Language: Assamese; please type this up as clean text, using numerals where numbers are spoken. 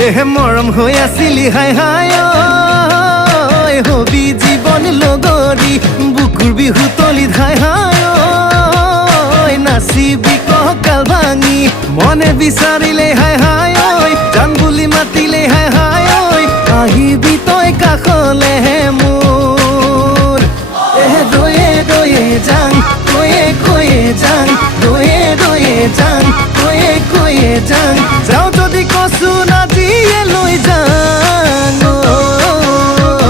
এহে মৰম হৈ আছিলি হাই হাই ঐ হবি জীৱন লগৰী বুকুৰ বিহু তলিত হাই হাই ঐ নাচিবি কঁকাল ভাঙি মনে বিচাৰিলে হাই হাই ঐ জান বুলি মাতিলে হাই হাই ঐ আহিবি তই কাষলেহে মোৰ এহে দয়ে দয়ে যাং কৈয়ে কৈয়ে যাং দয়ে দয়ে যাং কৈয়ে কৈয়ে যাং যাওঁ